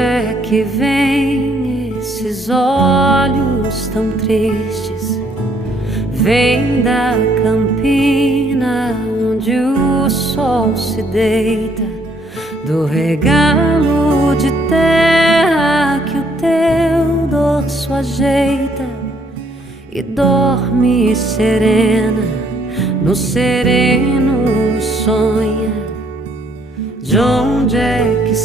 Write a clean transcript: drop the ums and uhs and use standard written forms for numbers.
é que vem esses olhos tão tristes? Vem da campina onde o sol se deita, do regalo de terra que o teu dorso ajeita, e dorme serena, no sereno sonha. De onde é que